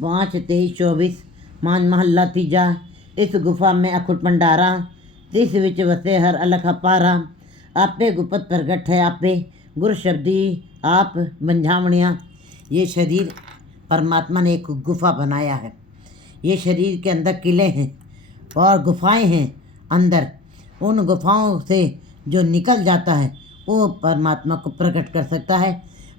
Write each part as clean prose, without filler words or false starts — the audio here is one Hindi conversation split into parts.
5-23-24 मांझ महला तीजा। इस गुफा में अखुट भंडारा, तिस विच वसे हर अलख अपारा। आपे गुपत प्रगट है आपे, गुर शब्दी आप बंझावणिया। ये शरीर परमात्मा ने एक गुफा बनाया है। ये शरीर के अंदर किले हैं और गुफाएं हैं अंदर। उन गुफाओं से जो निकल जाता है वो परमात्मा को प्रकट कर सकता है।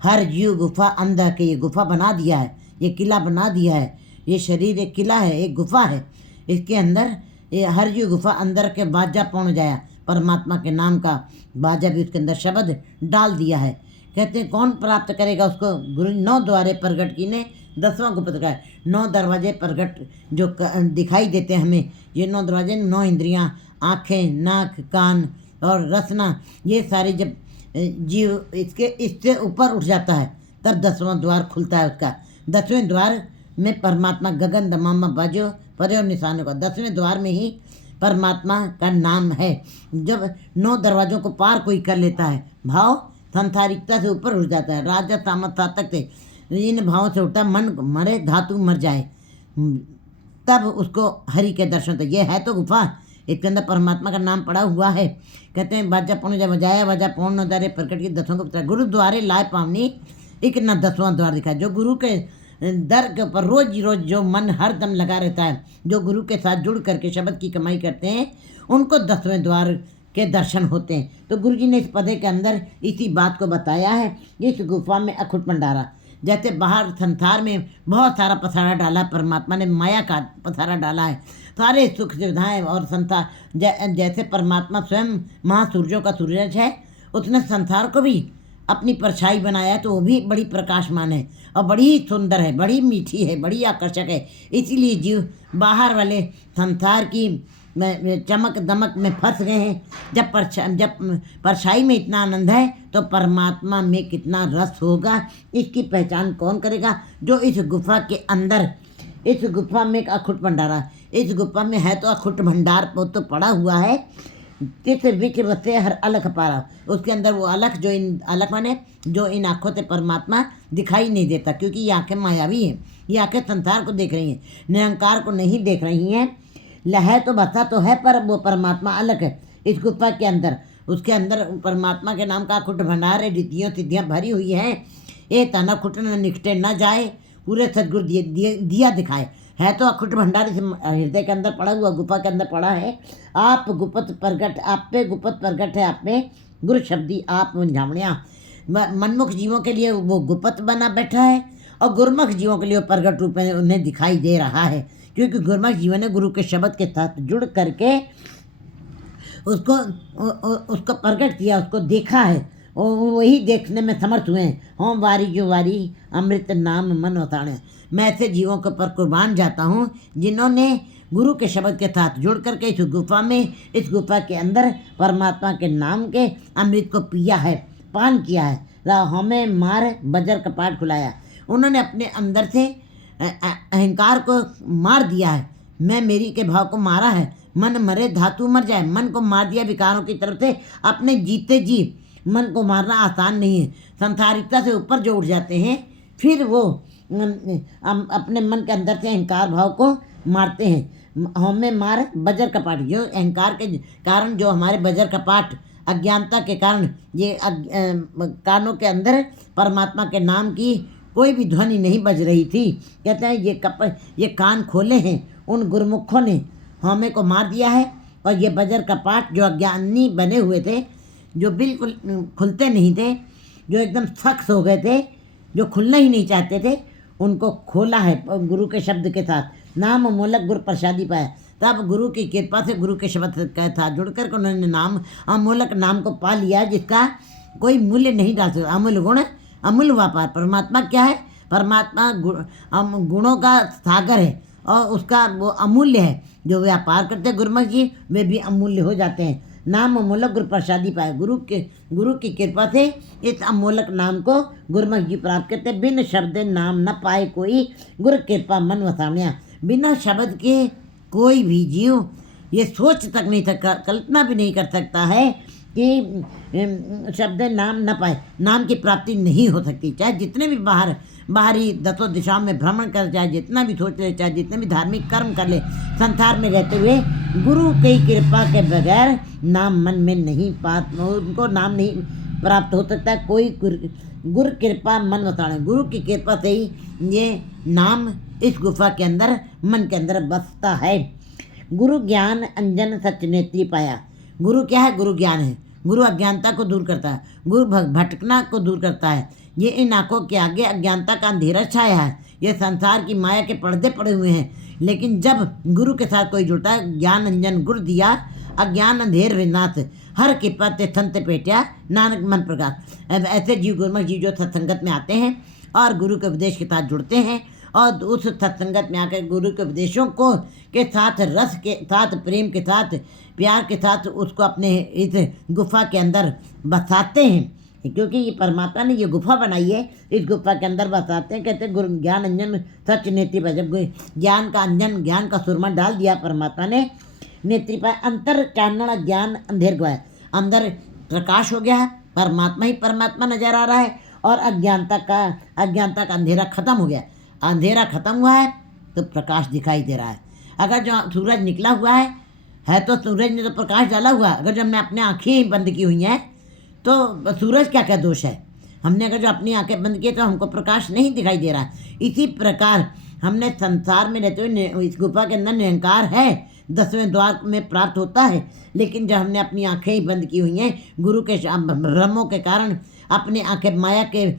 हर जीव गुफा अंदर के ये गुफा बना दिया है, ये किला बना दिया है। ये शरीर एक किला है, एक गुफा है। इसके अंदर ये हर जीव गुफा अंदर के बाजा पहुँच जाया। परमात्मा के नाम का बाजा भी उसके अंदर शब्द डाल दिया है। कहते हैं कौन प्राप्त करेगा उसको? गुरु 9 द्वारे प्रगट की ने 10वां गुप्त का है। 9 दरवाजे प्रगट जो दिखाई देते हैं हमें, ये 9 दरवाजे, 9 इंद्रियां, आँखें, नाक, कान और रसना, ये सारे जब जीव इससे ऊपर उठ जाता है तब 10वां द्वार खुलता है उसका। 10वें द्वार में परमात्मा गगन दमामा बाजो परे और निशानों का 10वें द्वार में ही परमात्मा का नाम है। जब 9 दरवाजों को पार कोई कर लेता है, भाव संसारिकता से ऊपर उठ जाता है, राजा तामस सातक से इन भावों से उठता, मन मरे धातु मर जाए, तब उसको हरि के दर्शन होते। ये है तो गुफा, इसके अंदर परमात्मा का नाम पड़ा हुआ है। कहते हैं बाजा पौन जब बजाया बाजा पौन न दारे प्रकट की 10वां गुप्त। गुरु द्वारे लाए पावनी एक न 10वां द्वार दिखा। जो गुरु के दर के ऊपर रोज रोज जो मन हर दम लगा रहता है, जो गुरु के साथ जुड़ करके शब्द की कमाई करते हैं, उनको 10वें द्वार के दर्शन होते हैं। तो गुरु जी ने इस पदे के अंदर इसी बात को बताया है। इस गुफा में अखुट भंडारा, जैसे बाहर संसार में बहुत सारा पसारा डाला, परमात्मा ने माया का पसारा डाला है, सारे सुख सुविधाएं और संसार जैसे परमात्मा स्वयं महासूर्यों का सूरज है, उसने संसार को भी अपनी परछाई बनाया है, तो वो भी बड़ी प्रकाशमान है और बड़ी सुंदर है, बड़ी मीठी है, बड़ी आकर्षक है। इसीलिए जीव बाहर वाले संसार की चमक दमक में फंस गए हैं। जब परछाई में इतना आनंद है तो परमात्मा में कितना रस होगा, इसकी पहचान कौन करेगा? जो इस गुफा के अंदर, इस गुफा में एक अखुट भंडारा, इस गुफा में है तो अखुट भंडार तो पड़ा हुआ है। तिस विच वसे हर अलख पारा, उसके अंदर वो अलख, जो इन अलख माने जो इन आँखों से परमात्मा दिखाई नहीं देता, क्योंकि ये आँखें मायावी हैं। ये आँखें संसार को देख रही हैं, निरंकार को नहीं देख रही हैं। लह तो बसा तो है पर वो परमात्मा अलग है इस गुफा के अंदर। उसके अंदर परमात्मा के नाम का अखुट भंडार है, रिद्धियों सिद्धियाँ भरी हुई हैं। ये तना खुट न निकटे न जाए, पूरे सदगुरु दिया दिखाए। है तो अखुट भंडार इस हृदय के अंदर पड़ा हुआ, गुफा के अंदर पड़ा है। आप गुपत प्रगट, आप पे गुपत प्रगट है, आप में गुरु शब्दी आप झामणिया। मनमुख जीवों के लिए वो गुपत बना बैठा है और गुरमुख जीवों के लिए वो प्रगट रूप में उन्हें दिखाई दे रहा है, क्योंकि गुरमुख जीवन ने गुरु के शब्द के साथ जुड़ करके उसको प्रकट किया, उसको देखा है, वही देखने में समर्थ हुए हैं। होम वारी जो वारी अमृत नाम मन उताणे। मैं ऐसे जीवों के ऊपर कुर्बान जाता हूँ जिन्होंने गुरु के शब्द के साथ जुड़ करके इस गुफा में, इस गुफा के अंदर परमात्मा के नाम के अमृत को पिया है, पान किया है। हमें मार बजर कपाट खुलाया। उन्होंने अपने अंदर से अहंकार को मार दिया है, मैं मेरी के भाव को मारा है। मन मरे धातु मर जाए, मन को मार दिया विकारों की तरफ से। अपने जीते जी मन को मारना आसान नहीं है। संसारिकता से ऊपर जो उठ जाते हैं, फिर वो अपने मन के अंदर से अहंकार भाव को मारते हैं। हमें मार बजर कपाट, जो अहंकार के कारण, जो हमारे बजर कपाट अज्ञानता के कारण, ये कानों के अंदर परमात्मा के नाम की कोई भी ध्वनि नहीं बज रही थी। कहते हैं ये कान खोले हैं उन गुरमुखों ने, हमें को मार दिया है। और ये बजर कपाट जो अज्ञानी बने हुए थे, जो बिल्कुल खुलते नहीं थे, जो एकदम सख्त हो गए थे, जो खुलना ही नहीं चाहते थे, उनको खोला है गुरु के शब्द के साथ। नाम मूलक गुरु प्रसादी पाया। तब गुरु की कृपा से, गुरु के शब्द के साथ जुड़ कर उन्होंने नाम अमूलक नाम को पा लिया, जिसका कोई मूल्य नहीं डाल सकता। अमूल्य गुण अमूल्य व्यापार। परमात्मा क्या है? परमात्मा गुणों का सागर है और उसका वो अमूल्य है। जो व्यापार करते गुरुमुख जी, वे भी अमूल्य हो जाते हैं। नाम अमूलक गुरु प्रसादी पाए। गुरु की कृपा से इस अमूलक नाम को गुरुमुख जी प्राप्त करते। बिन शब्द नाम न पाए कोई, गुरु कृपा मन वसावनिया। बिना शब्द के कोई भी जीव ये सोच तक नहीं सकता, कल्पना भी नहीं कर सकता है कि शब्द नाम न पाए, नाम की प्राप्ति नहीं हो सकती। चाहे जितने भी बाहरी दसों दिशाओं में भ्रमण कर, चाहे जितना भी सोच ले, चाहे जितने भी धार्मिक कर्म कर ले, संसार में रहते हुए गुरु की कृपा के बगैर नाम मन में नहीं उनको नाम नहीं प्राप्त हो सकता। कोई गुरु कृपा मन वसाणे, गुरु की कृपा से ही ये नाम इस गुफा के अंदर, मन के अंदर बसता है। गुरु ज्ञान अंजन सच नेत्री पाया। गुरु क्या है? गुरु ज्ञान है। गुरु अज्ञानता को दूर करता है, गुरु भटकना को दूर करता है। ये इन आंखों के आगे अज्ञानता का अंधेरा छाया है, ये संसार की माया के पर्दे पड़े हुए हैं। लेकिन जब गुरु के साथ कोई जुड़ता है, ज्ञान अंजन गुरु दिया, अज्ञान अंधेर विनाश, हर कृपा ते संत पेटिया नानक मन प्रकाश। ऐसे जीव गुरमुख जीव जो सत्संगत में आते हैं और गुरु के उपदेश के साथ जुड़ते हैं और उस सत्संगत में आकर गुरु के उपदेशों को के साथ, रस के साथ, प्रेम के साथ, प्यार के साथ उसको अपने इस गुफा के अंदर बसाते हैं। क्योंकि ये परमात्मा ने ये गुफा बनाई है, इस गुफा के अंदर बसाते हैं। कहते हैं गुरु ज्ञान अंजन सच नेत्री पाया। जब ज्ञान का अंजन, ज्ञान का सुरमा डाल दिया परमात्मा ने, नेत्री पाया, अंतर चानन ज्ञान अंधेर गया, अंदर प्रकाश हो गया है, परमात्मा ही परमात्मा नजर आ रहा है और अज्ञानता का अंधेरा खत्म हो गया। अंधेरा खत्म हुआ है तो प्रकाश दिखाई दे रहा है। अगर जो सूरज निकला हुआ है तो सूरज ने तो प्रकाश डाला हुआ है। अगर जो हमने अपनी आँखें ही बंद की हुई हैं तो सूरज क्या क्या दोष है? हमने अगर जो अपनी आंखें बंद की तो हमको प्रकाश नहीं दिखाई दे रहा है। इसी प्रकार हमने संसार में रहते हुए इस गुफा के अंदर निरंकार है, 10वें द्वार में प्राप्त होता है। लेकिन जब हमने अपनी आंखें ही बंद की हुई हैं, गुरु के भ्रमों के कारण, अपनी आंखें माया के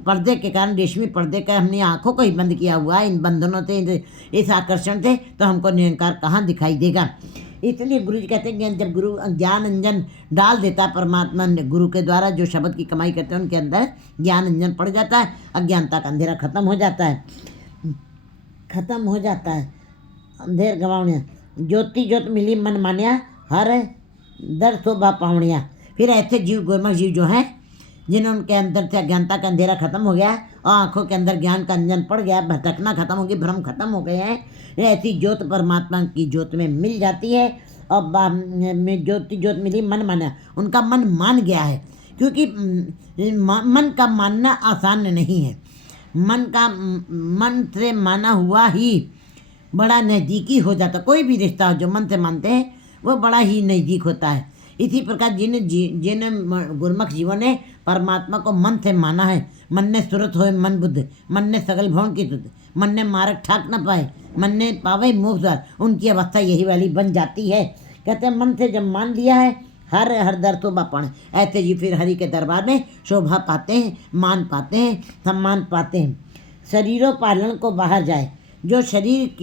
पर्दे के कारण, रेशमी पर्दे का हमने आंखों को ही बंद किया हुआ है इन बंधनों से, इस आकर्षण से, तो हमको निरंकार कहाँ दिखाई देगा। इसलिए गुरु जी कहते हैं जब गुरु ज्ञान अंजन डाल देता है परमात्मा ने, गुरु के द्वारा जो शब्द की कमाई करते हैं उनके अंदर ज्ञान अंजन पड़ जाता है, अज्ञानता का अंधेरा खत्म हो जाता है, अंधेर गवावणिया, ज्योति ज्योत मिली मन मान्या, हर दर शोभा पावणिया। फिर ऐसे जीव गुरमुख जीव जो हैं, जिन्होंने उनके अंदर से अज्ञानता का अंधेरा खत्म हो गया और आंखों के अंदर ज्ञान का अंजन पड़ गया, भटकना खत्म हो गया, भ्रम खत्म हो गए हैं, ऐसी ज्योत परमात्मा की ज्योत में मिल जाती है। और में ज्योति ज्योत मिली मन माना, उनका मन मान गया है। क्योंकि मन का मानना आसान नहीं है, मन से माना हुआ ही बड़ा नज़दीकी हो जाता। कोई भी रिश्ता जो मन से मानते हैं वो बड़ा ही नज़दीक होता है। इसी प्रकार जिन गुरमुख जीवों ने परमात्मा को मन से माना है, मन ने सुरत होए मन बुद्ध, मन ने सगल भवन की तुद, मन ने मारक ठाक न पाए, मन ने पावे मोक्ष द्वार, उनकी अवस्था यही वाली बन जाती है। कहते हैं मन से जब मान लिया है, हर दर शोभा पाने, ऐसे जी फिर हरि के दरबार में शोभा पाते हैं, मान पाते हैं, सम्मान पाते हैं। शरीरों पालन को बाहर जाए, जो शरीर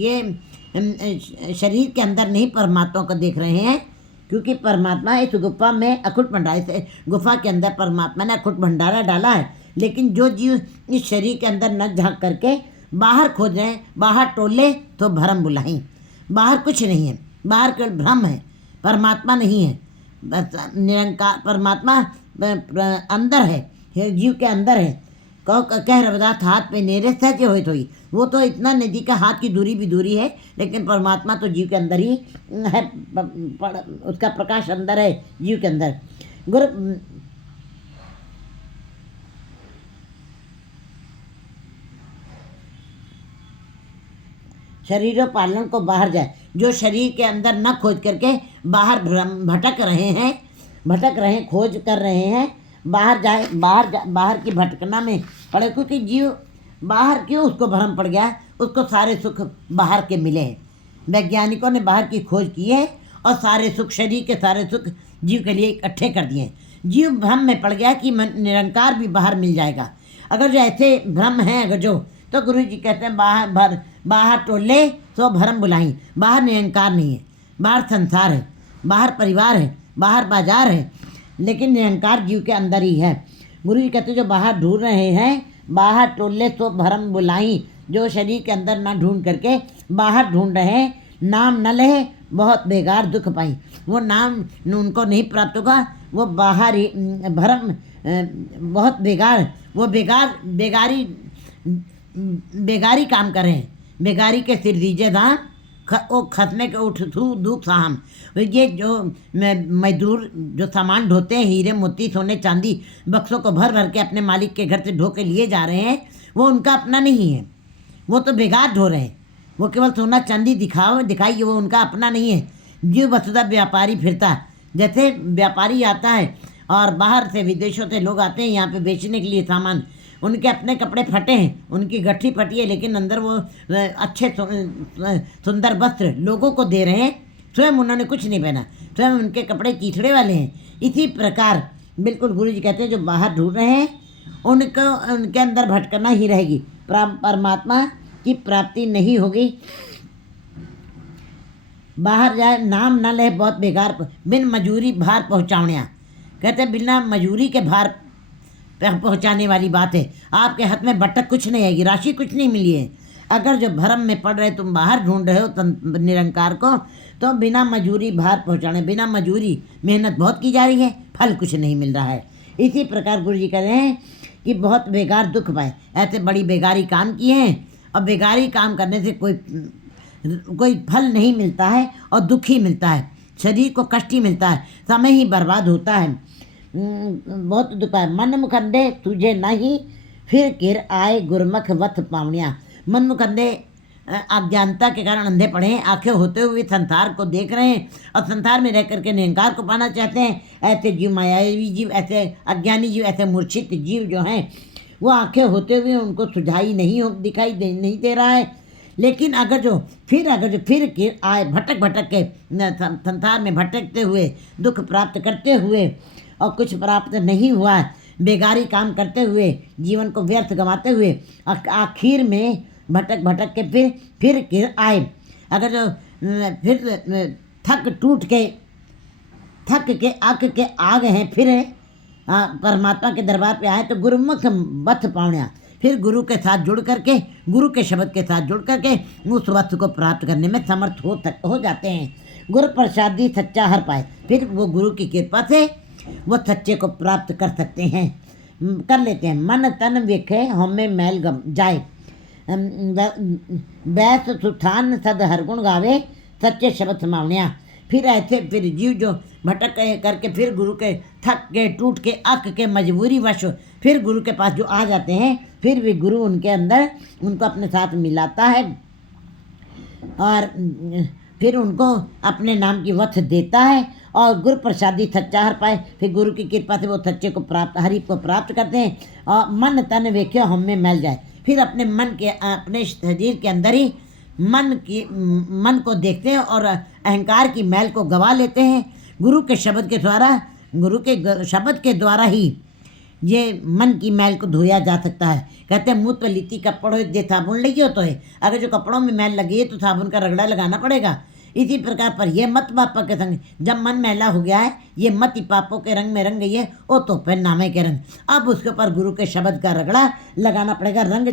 के अंदर नहीं परमात्मा को देख रहे हैं, क्योंकि परमात्मा इस गुफा में अखुट भंडारे से, गुफा के अंदर परमात्मा ने अखुट भंडारा डाला है। लेकिन जो जीव इस शरीर के अंदर न झांक करके बाहर खोज रहे हैं, बाहर टोले तो भरम बुलाई, बाहर कुछ नहीं है, बाहर केवल भ्रम है, परमात्मा नहीं है। निरंकार परमात्मा अंदर है, जीव के अंदर है। कह रविदास हाथ पे नेरे सहज होए थोई, वो तो इतना नज़दीक है, हाथ की दूरी भी दूरी है, लेकिन परमात्मा तो जीव के अंदर ही है, उसका प्रकाश अंदर है जीव के अंदर। गुरु शरीरों पालन को बाहर जाए, जो शरीर के अंदर न खोज करके बाहर भटक रहे हैं, खोज कर रहे हैं, बाहर जाए, बाहर की भटकना में पड़े। क्योंकि जीव बाहर क्यों उसको भ्रम पड़ गया, उसको सारे सुख बाहर के मिले हैं। वैज्ञानिकों ने बाहर की खोज की है और सारे सुख, शरीर के सारे सुख जीव के लिए इकट्ठे कर दिए हैं। जीव भ्रम में पड़ गया कि निरंकार भी बाहर मिल जाएगा। अगर जो ऐसे भ्रम हैं अगर जो, तो गुरु जी कहते हैं बाहर टोले तो भरम बुलाई, बाहर निरंकार नहीं है, बाहर संसार है, बाहर परिवार है, बाहर बाजार है, लेकिन निरंकार जीव के अंदर ही है। गुरु जी कहते हैं जो बाहर ढूंढ रहे हैं, बाहर टोले तो भरम बुलाई, जो शरीर के अंदर ना ढूंढ करके बाहर ढूंढ रहे हैं, नाम न ले बहुत बेकार दुख पाई, वो नाम उनको नहीं प्राप्त होगा, वो बाहर ही भरम बहुत बेकार, वो बेगारी काम कर रहे हैं, बेगारी के सिर दीजिए दाम वो खसने के उठ थू दुख साहम। ये जो मजदूर जो सामान ढोते हैं, हीरे मोती सोने चांदी बक्सों को भर भर के अपने मालिक के घर से ढो के लिए जा रहे हैं, वो उनका अपना नहीं है, वो तो बेकार ढो रहे हैं। वो केवल सोना चांदी दिखाइए, वो उनका अपना नहीं है। जीव वसुधा व्यापारी फिरता, जैसे व्यापारी आता है और बाहर से विदेशों से लोग आते हैं यहाँ पे बेचने के लिए सामान, उनके अपने कपड़े फटे हैं, उनकी गठरी फटी है, लेकिन अंदर वो अच्छे सुंदर वस्त्र लोगों को दे रहे हैं, स्वयं उन्होंने कुछ नहीं पहना, स्वयं उनके कपड़े कीचड़े वाले हैं। इसी प्रकार बिल्कुल गुरु जी कहते हैं जो बाहर ढूंढ रहे हैं उनको उनके अंदर भटकना ही रहेगी, परमात्मा की प्राप्ति नहीं होगी। बाहर जाए नाम न ले बहुत बेकार, बिन मजूरी भार पहुँचावणिया, कहते बिना मजूरी के भार पहुँचाने वाली बात है। आपके हाथ में बटक कुछ नहीं आएगी, राशि कुछ नहीं मिली है। अगर जो भरम में पड़ रहे तुम बाहर ढूंढ रहे हो निरंकार को, तो बिना मजूरी भार पहुँचाने, बिना मजूरी मेहनत बहुत की जा रही है, फल कुछ नहीं मिल रहा है। इसी प्रकार गुरु जी कह रहे हैं कि बहुत बेकार दुख पाए, ऐसे बड़ी बेगारी काम किए हैं और बेगारी काम करने से कोई फल नहीं मिलता है और दुख ही मिलता है, शरीर को कष्ट ही मिलता है, समय ही बर्बाद होता है। बहुत दुख है। मन मुखंदे तुझे नहीं फिर किर आए गुरमुख वथ पावनिया। मन मुखंदे अज्ञानता के कारण अंधे पड़े हैं, आंखें होते हुए संसार को देख रहे हैं और संसार में रह करके निरंकार को पाना चाहते हैं। ऐसे जीव, मायावी जीव, ऐसे अज्ञानी जीव, ऐसे मूर्छित जीव जो हैं वो आंखें होते हुए उनको सुझाई दिखाई नहीं दे रहा है। लेकिन अगर जो फिर आए भटक के संसार में भटकते हुए, दुख प्राप्त करते हुए और कुछ प्राप्त नहीं हुआ, बेगारी काम करते हुए, जीवन को व्यर्थ गंवाते हुए आखिर में भटक के फिर आए, अगर जो फिर थक के अक के आ गए हैं, फिर परमात्मा के दरबार पे आए तो गुरुमुख वथ पावनिया, फिर गुरु के साथ जुड़ करके, गुरु के शब्द के साथ जुड़ करके उस वस्तु को प्राप्त करने में समर्थ हो जाते हैं। गुरु प्रसादी सच्चा हर पाए, फिर वो गुरु की कृपा से वो सच्चे को प्राप्त कर सकते हैं, कर लेते हैं। मन तन वेखे हमें मैल गम जाए, बैस सुथान सद हर गुण गावे सच्चे शब्द समावनिया। फिर ऐसे फिर जीव जो भटक करके फिर गुरु के थक के टूट के अक के मजबूरी वश फिर गुरु के पास जो आ जाते हैं, फिर भी गुरु उनके अंदर उनको अपने साथ मिलाता है और फिर उनको अपने नाम की वथ देता है और गुरु प्रसादी सच्चा हर पाए। फिर गुरु की कृपा से वो सच्चे को प्राप्त, हरि को प्राप्त करते हैं और मन तन वेख्यो हम में मैल जाए। फिर अपने मन के, अपने शरीर के अंदर ही मन को देखते हैं और अहंकार की मैल को गवा लेते हैं। गुरु के शब्द के द्वारा ही ये मन की मैल को धोया जा सकता है। कहते हैं मुँह पर लिट्टी कपड़ों दे साबुन लगी तो है, अगर जो कपड़ों में मैल लगी है तो साबुन का रगड़ा लगाना पड़ेगा। इसी प्रकार पर ये मत पापा के संग, जब मन मैला हो गया है, ये मत पापों के रंग में रंग गई है, वो तो फिर नामे के रंग, अब उसके ऊपर गुरु के शब्द का रगड़ा लगाना पड़ेगा, रंग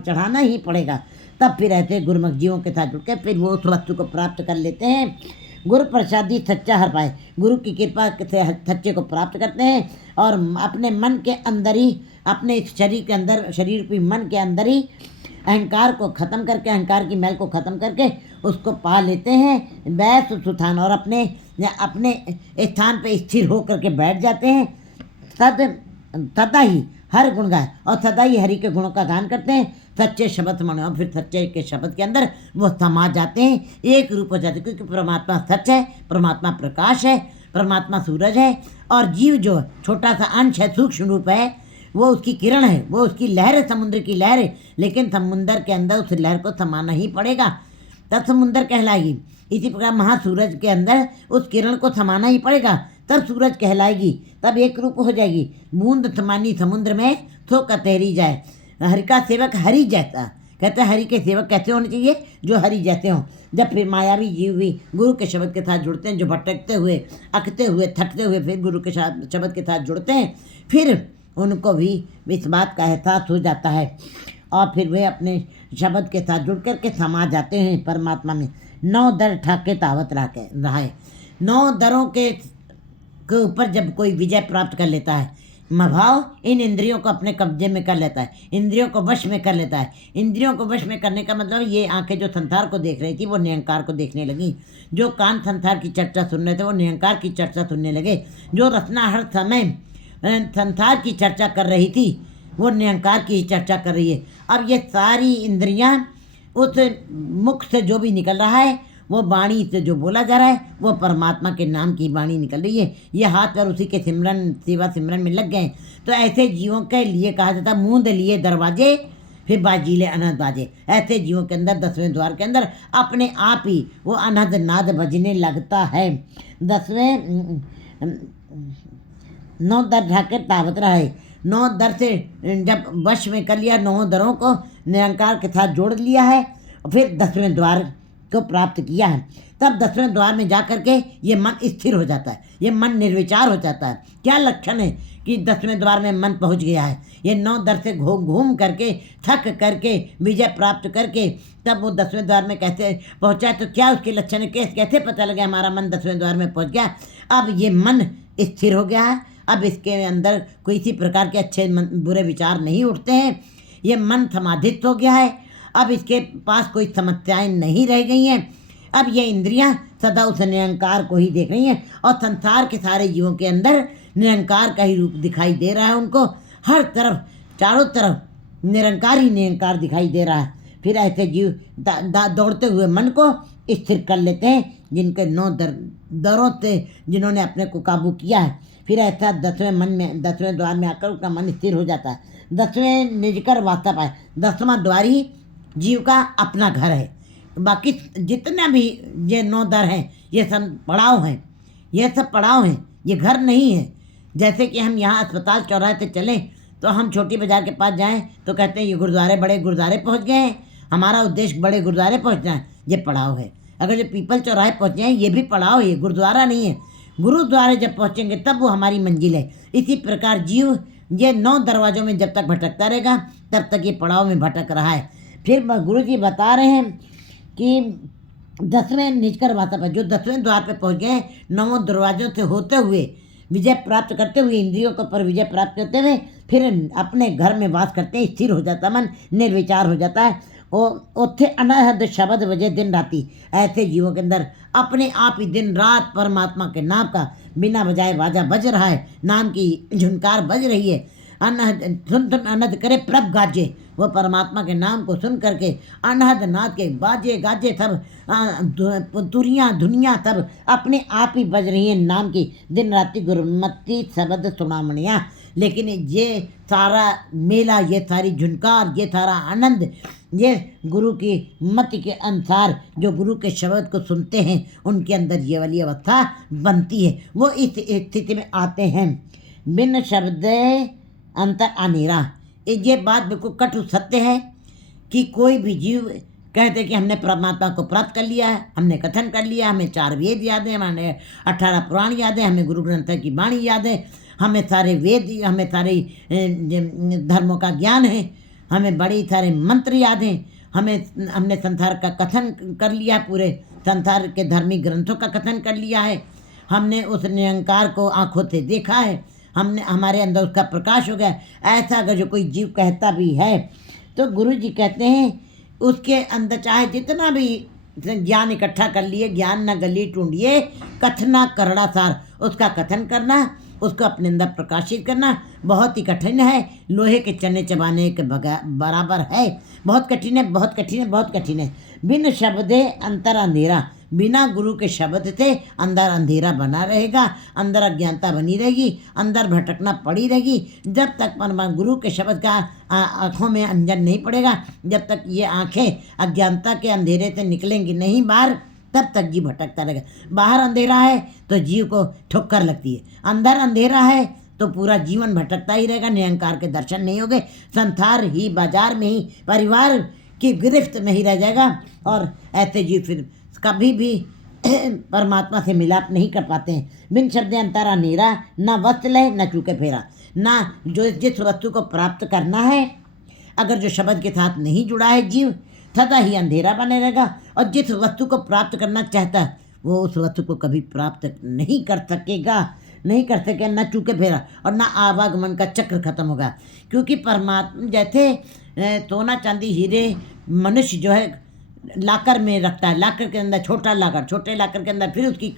चढ़ाना ही पड़ेगा। तब फिर ऐसे गुरुमुख जीवों के साथ जुड़ के फिर वो उस वस्तु को प्राप्त कर लेते हैं। गुरु प्रसादी सच्चा हर पाए, गुरु की कृपा से सच्चे को प्राप्त करते हैं और अपने मन के अंदर ही, अपने इस शरीर के अंदर, शरीर की मन के अंदर ही अहंकार को ख़त्म करके, अहंकार की मैल को ख़त्म करके उसको पा लेते हैं बैस सुथान, और अपने स्थान पे स्थिर हो करके बैठ जाते हैं। सदा ही हर गुण गाए और सदा ही हरि के गुणों का गान करते हैं, सच्चे शब्द माने, और फिर सच्चे के शब्द के अंदर वो समा जाते हैं, एक रूप हो जाते हैं। क्योंकि परमात्मा सच है, परमात्मा प्रकाश है, परमात्मा सूरज है और जीव जो छोटा सा अंश है, सूक्ष्म रूप है, वो उसकी किरण है, वो उसकी लहर है, समुद्र की लहर है। लेकिन समुद्र के अंदर उस लहर को समाना ही पड़ेगा, तब समुद्र कहलाएगी। इसी प्रकार महासूरज के अंदर उस किरण को समाना ही पड़ेगा, तब सूरज कहलाएगी, तब एक रूप हो जाएगी। बूंद समानी समुद्र में तो कतहरी जाए। हरि का सेवक हरि जैसा, कहते हैं हरि के सेवक कैसे होने चाहिए, जो हरि जैसे हों। जब फिर मायावी जीव भी गुरु के शब्द के साथ जुड़ते हैं, जो भटकते हुए, अकते हुए, थकते हुए फिर गुरु के शब्द के साथ जुड़ते हैं, फिर उनको भी इस बात का एहसास हो जाता है और फिर वे अपने शब्द के साथ जुड़ करके समा जाते हैं परमात्मा में। 9 दर ठाके तावत रहा है। 9 दरों के ऊपर जब कोई विजय प्राप्त कर लेता है, भाव इन इंद्रियों को अपने कब्जे में कर लेता है, इंद्रियों को वश में कर लेता है। इंद्रियों को वश में करने का मतलब ये आंखें जो संसार को देख रही थी वो निरंकार को देखने लगी, जो कान संसार की चर्चा सुन रहे थे वो निरंकार की चर्चा सुनने लगे, जो रचना हर समय संसार की चर्चा कर रही थी वो निरंकार की चर्चा कर रही है। अब ये सारी इंद्रियां उस मुख से जो भी निकल रहा है, वो वाणी से जो बोला जा रहा है वो परमात्मा के नाम की वाणी निकल रही है। ये हाथ पर उसी के सिमरन सेवा सिमरन में लग गए। तो ऐसे जीवों के लिए कहा जाता है मूंद लिए दरवाजे फिर बाजीले अनहद बाजे। ऐसे जीवों के अंदर 10वें द्वार के अंदर अपने आप ही वो अनहद नाद बजने लगता है। 10वें 9 दर ढाकर तावत रहे। 9 दर से जब वश में कर लिया, 9 दरों को निरंकार के साथ जोड़ लिया है, फिर 10वें द्वार को प्राप्त किया है, तब 10वें द्वार में जा कर के ये मन स्थिर हो जाता है, ये मन निर्विचार हो जाता है। क्या लक्षण है कि 10वें द्वार में मन पहुंच गया है। ये 9 दर से घूम करके थक करके विजय प्राप्त करके तब वो 10वें द्वार में कैसे पहुंचा है, तो क्या उसके लक्षण है, कैसे पता लगा हमारा मन 10वें द्वार में पहुंच गया। अब ये मन स्थिर हो गया है, अब इसके अंदर कोई इसी प्रकार के अच्छे बुरे विचार नहीं उठते हैं, ये मन समाधित हो गया है, अब इसके पास कोई समस्याएं नहीं रह गई हैं। अब ये इंद्रियां सदा उस निरंकार को ही देख रही हैं और संसार के सारे जीवों के अंदर निरंकार का ही रूप दिखाई दे रहा है। उनको हर तरफ चारों तरफ निरंकार ही निरंकार दिखाई दे रहा है। फिर ऐसे जीव दौड़ते हुए मन को स्थिर कर लेते हैं, जिनके 9 दरों से जिन्होंने अपने को काबू किया है। फिर ऐसा 10वें द्वार में आकर उसका मन स्थिर हो जाता है। 10वें निजकर वास्ता पाए। 10वां द्वार ही जीव का अपना घर है। बाकी जितने भी ये 9 दर हैं ये सब पड़ाव हैं, ये सब पड़ाव हैं, ये घर नहीं है। जैसे कि हम यहाँ अस्पताल चौराहे से चलें तो हम छोटी बाजार के पास जाएं तो कहते हैं ये गुरुद्वारे बड़े गुरुद्वारे पहुँच गए हैं, हमारा उद्देश्य बड़े गुरुद्वारे पहुँचना है, ये पड़ाव है। अगर जो पीपल चौराहे पहुँचे हैं ये भी पड़ाव है, ये गुरुद्वारा नहीं है। गुरुद्वारे जब पहुँचेंगे तब वो हमारी मंजिल है। इसी प्रकार जीव ये 9 दरवाज़ों में जब तक भटकता रहेगा तब तक ये पड़ाव में भटक रहा है। फिर गुरु जी बता रहे हैं कि 10वें निजकर वास्ता पर जो 10वें द्वार पे पहुँच गए, 9 दरवाज़ों से होते हुए विजय प्राप्त करते हुए, इंद्रियों के ऊपर विजय प्राप्त करते हुए फिर अपने घर में वास करते हैं, स्थिर हो जाता मन, निर्विचार हो जाता है। ओथे अनहद शब्द वजह दिन राती। ऐसे जीवों के अंदर अपने आप ही दिन रात परमात्मा के नाम का बिना बजाए बाजा बज रहा है, नाम की झुनकार बज रही है। अनहद सुन अनहद करे प्रभ गाजे, वो परमात्मा के नाम को सुन करके अनहद नाद के बाजे गाजे सब तुरियाँ धुनियाँ सब अपने आप ही बज रही हैं नाम की दिन राति गुरुमती शब्द सुनामणियाँ। लेकिन ये सारा मेला, ये सारी झुनकार, ये सारा आनंद, ये गुरु की मति के अनुसार जो गुरु के शब्द को सुनते हैं उनके अंदर ये वाली अवस्था बनती है। वो इस स्थिति में आते हैं। बिन शब्द अंतर अनेरा। ये बात बिल्कुल कटु सत्य है कि कोई भी जीव कहते कि हमने परमात्मा को प्राप्त कर लिया है, हमने कथन कर लिया, हमें 4 वेद याद हैं, हमें 18 पुराण याद हैं, हमें गुरु ग्रंथ की वाणी याद है, हमें सारे वेद, हमें सारे धर्मों का ज्ञान है, हमें बड़े सारे मंत्र याद हैं, हमने संसार का कथन कर लिया, पूरे संसार के धार्मिक ग्रंथों का कथन कर लिया है, हमने उस निरंकार को आंखों से देखा है, हमने हमारे अंदर उसका प्रकाश हो गया। ऐसा अगर जो कोई जीव कहता भी है तो गुरु जी कहते हैं उसके अंदर चाहे जितना भी ज्ञान इकट्ठा कर लिए, ज्ञान न गली टूंढिए कथना करड़ा सार, उसका कथन करना, उसको अपने अंदर प्रकाशित करना बहुत ही कठिन है। लोहे के चने चबाने के बराबर है। बहुत कठिन है, बहुत कठिन है, बहुत कठिन है। बिन शब्दे अंतर अंधेरा, बिना गुरु के शब्द से अंदर अंधेरा बना रहेगा, अंदर अज्ञानता बनी रहेगी, अंदर भटकना पड़ी रहेगी। जब तक गुरु के शब्द का आँखों में अंजन नहीं पड़ेगा, जब तक ये आँखें अज्ञानता के अंधेरे से निकलेंगी नहीं बाहर, तब तक जीव भटकता रहेगा। बाहर अंधेरा है तो जीव को ठोकर लगती है, अंदर अंधेरा है तो पूरा जीवन भटकता ही रहेगा, निरंकार के दर्शन नहीं होंगे, संसार ही बाजार में ही परिवार की गिरफ्त में ही रह जाएगा। और ऐसे जीव फिर कभी भी परमात्मा से मिलाप नहीं कर पाते हैं। बिन शब्द अंतरा नीरा, न वस्त्र ले न चूके फेरा, ना जो जिस वस्तु को प्राप्त करना है अगर जो शब्द के साथ नहीं जुड़ा है जीव सदा ही अंधेरा बने रहेगा, और जिस वस्तु को प्राप्त करना चाहता है वो उस वस्तु को कभी प्राप्त नहीं कर सकेगा। नहीं कर सके, न चूके फेरा और न आवागमन का चक्र खत्म होगा। क्योंकि परमात्मा जैसे सोना चांदी हीरे मनुष्य जो है लाकर में रखता है, लाकर के अंदर छोटा लाकर, छोटे लाकर के अंदर फिर उसकी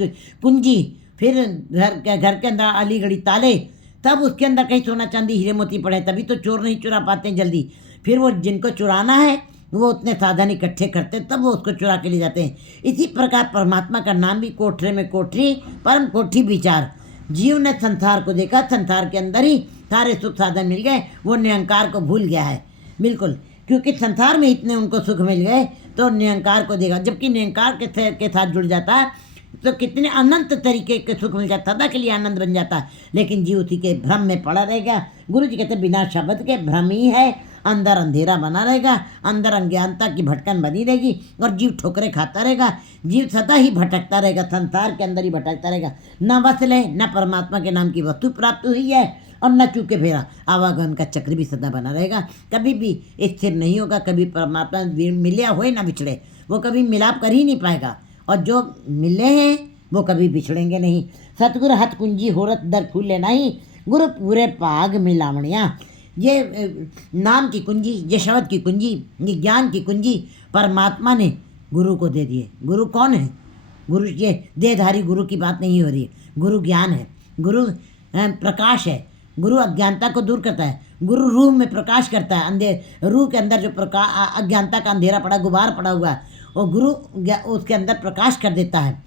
कुंजी, फिर घर के अंदर अली घड़ी ताले, तब उसके अंदर कहीं सोना चांदी हीरे मोती पड़े, तभी तो चोर नहीं चुरा पाते हैं जल्दी। फिर वो जिनको चुराना है वो उतने साधन इकट्ठे करते हैं, तब वो उसको चुरा के ले जाते हैं। इसी प्रकार परमात्मा का नाम भी कोठरे में कोठरी, परम कोठी विचार। जीव ने संसार को देखा, संसार के अंदर ही सारे सुख साधन मिल गए, वो निरंकार को भूल गया है बिल्कुल। क्योंकि संसार में इतने उनको सुख मिल गए तो निरंकार को देगा। जबकि निरंकार के साथ जुड़ जाता है तो कितने अनंत तरीके के सुख मिल जाता है, सदा के लिए आनंद बन जाता है। लेकिन जीव उसी के भ्रम में पड़ा रहेगा। गुरु जी कहते बिना शब्द के भ्रम ही है, अंदर अंधेरा बना रहेगा, अंदर अज्ञानता की भटकन बनी रहेगी और जीव ठोकरे खाता रहेगा। जीव सदा ही भटकता रहेगा, संसार के अंदर ही भटकता रहेगा। न वसले न परमात्मा के नाम की वस्तु प्राप्त हुई है और न चूके फेरा। आवागमन का चक्र भी सदा बना रहेगा, कभी भी स्थिर नहीं होगा। कभी परमात्मा मिले हुए ना बिछड़े, वो कभी मिलाप कर ही नहीं पाएगा। और जो मिले हैं वो कभी बिछड़ेंगे नहीं। सतगुरु हथ कुंजी होरत दर फूले नहीं, गुरु पूरे पाग मिलावणियाँ। ये नाम की कुंजी, ये शब्द की कुंजी, ये ज्ञान की कुंजी परमात्मा ने गुरु को दे दिए। गुरु कौन है? गुरु ये देहधारी गुरु की बात नहीं हो रही है। गुरु ज्ञान है, गुरु प्रकाश है। गुरु अज्ञानता को दूर करता है। गुरु रूह में प्रकाश करता है। रूह के अंदर जो प्रकाश, अज्ञानता का अंधेरा पड़ा, गुबार पड़ा हुआ है, और गुरु उसके अंदर प्रकाश कर देता है।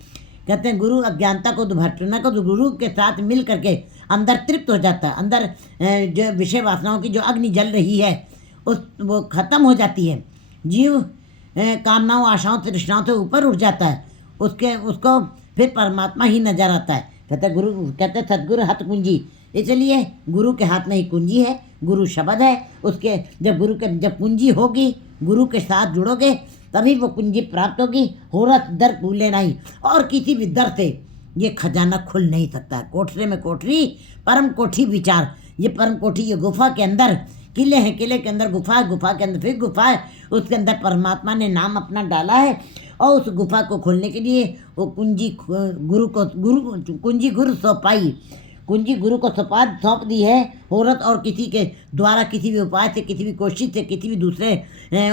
कहते हैं गुरु अज्ञानता को भटकना को गुरु के साथ मिल करके अंदर तृप्त हो जाता है। अंदर जो विषय वासनाओं की जो अग्नि जल रही है वो खत्म हो जाती है। जीव कामनाओं, आशाओं, तृष्णाओं से ऊपर उठ जाता है। उसको फिर परमात्मा ही नजर आता है। कहते सतगुरु हथ कुंजी, इसलिए गुरु के हाथ में ही कुंजी है। गुरु शब्द है उसके। जब कुंजी होगी, गुरु के साथ जुड़ोगे तभी वो कुंजी प्राप्त होगी। होरत दर भूले नहीं, और किसी भी दर से ये खजाना खुल नहीं सकता। कोठरे में कोठरी, परम कोठी विचार। ये परम कोठी, ये गुफा के अंदर किले हैं, किले के अंदर गुफा है, गुफा के अंदर फिर गुफा है। उसके अंदर परमात्मा ने नाम अपना डाला है और उस गुफा को खोलने के लिए वो कुंजी गुरु सौंपाई। कुंजी गुरु को सौंप दी है। औरत और किसी के द्वारा, किसी भी उपाय से, किसी भी कोशिश से, किसी भी दूसरे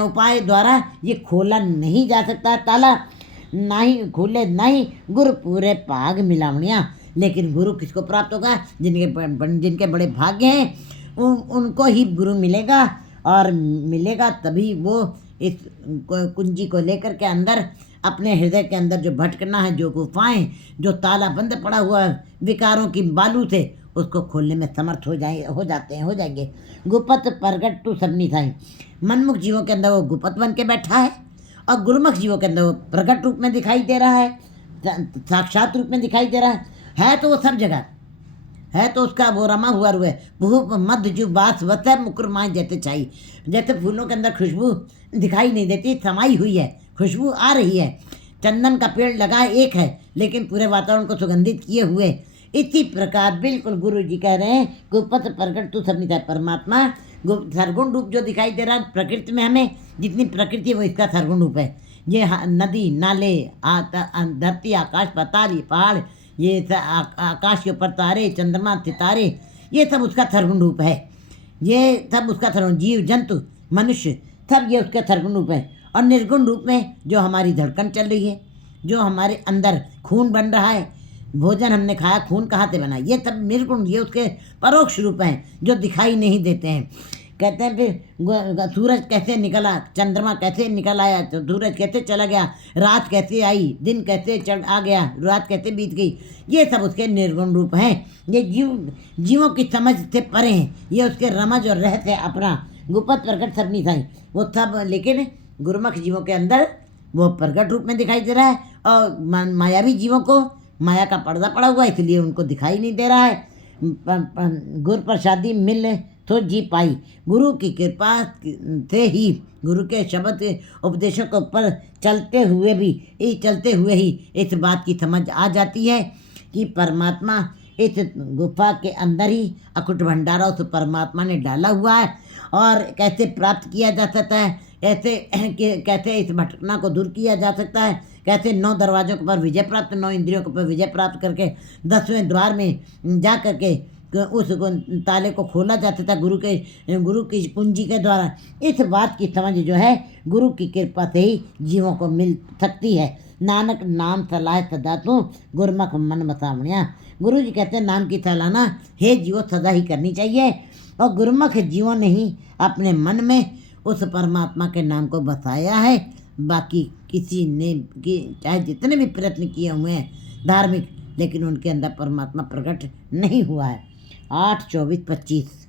उपाय द्वारा ये खोला नहीं जा सकता ताला। ना ही खुले, ना ही गुरु पूरे पाग मिलावणियाँ। लेकिन गुरु किसको प्राप्त होगा? जिनके बड़े भाग्य हैं उनको ही गुरु मिलेगा। और मिलेगा तभी वो इस कुंजी को लेकर के अंदर अपने हृदय के अंदर जो भटकना है, जो गुफाएं, जो ताला बंद पड़ा हुआ है विकारों की बालू से, उसको खोलने में समर्थ हो जाएंगे। गुपत प्रगट तू सबनी थाई। मनमुख जीवों के अंदर वो गुपत बन के बैठा है और गुरुमुख जीवों के अंदर वो प्रगट रूप में दिखाई दे रहा है, साक्षात रूप में दिखाई दे रहा है। तो वो सब जगह है। तो उसका वो रमा हुआ रूह है। भूप मध्य जो बास वत है, मुकुर माए जैसे छाई। जैसे फूलों के अंदर खुशबू दिखाई नहीं देती, समाई हुई है, खुशबू आ रही है। चंदन का पेड़ लगा एक है लेकिन पूरे वातावरण को सुगंधित किए हुए। इसी प्रकार बिल्कुल गुरु जी कह रहे हैं, गुपत प्रकट तू सब नहीं था। परमात्मा सरगुण रूप जो दिखाई दे रहा है प्रकृति में, हमें जितनी प्रकृति है वो इसका सरगुण रूप है। ये नदी, नाले, धरती, आकाश, पाताल, ये पहाड़, ये आकाश के ऊपर तारे, चंद्रमा, सितारे, ये सब उसका सरगुण रूप है। ये सब उसका सरगुण, जीव जंतु मनुष्य सब ये उसका सरगुण रूप है। और निर्गुण रूप में जो हमारी धड़कन चल रही है, जो हमारे अंदर खून बन रहा है, भोजन हमने खाया, खून कहाँ से बना, ये सब निर्गुण, ये उसके परोक्ष रूप हैं जो दिखाई नहीं देते हैं। कहते हैं फिर सूरज कैसे निकला, चंद्रमा कैसे निकल आया, तो सूरज कैसे चला गया, रात कैसे आई, दिन कैसे आ गया, रात कैसे बीत गई, ये सब उसके निर्गुण रूप हैं। ये जीवों की समझ से परे हैं। ये उसके रमज और रहस्य अपना गुपत प्रकट सब नहीं था वो सब। लेकिन गुरुमुख जीवों के अंदर वो प्रकट रूप में दिखाई दे रहा है। और मायावी जीवों को माया का पर्दा पड़ा हुआ है, इसलिए उनको दिखाई नहीं दे रहा है। गुरु प्रसादी मिल तो जी पाई। गुरु की कृपा से ही, गुरु के शब्द उपदेशों के ऊपर चलते हुए ही इस बात की समझ आ जाती है कि परमात्मा इस गुफा के अंदर ही अकुट भंडारा उस परमात्मा ने डाला हुआ है। और कैसे प्राप्त किया जा सकता है, ऐसे कैसे इस भटकना को दूर किया जा सकता है, कैसे 9 दरवाज़ों पर विजय प्राप्त, 9 इंद्रियों के ऊपर विजय प्राप्त करके 10वें द्वार में जा करके उस ताले को खोला जाता था गुरु की कुंजी के द्वारा। इस बात की समझ जो है गुरु की कृपा से ही जीवों को मिल सकती है। नानक नाम सलाह सदा तू गुरमुख मन मसावणिया। गुरु जी कहते हैं नाम की सलाह ना हे जीवो सदा ही करनी चाहिए, और गुरमुख जीवों ने ही अपने मन में उस परमात्मा के नाम को बसाया है। बाकी किसी ने चाहे जितने भी प्रयत्न किए हुए हैं धार्मिक, लेकिन उनके अंदर परमात्मा प्रकट नहीं हुआ है। 8, 24, 25।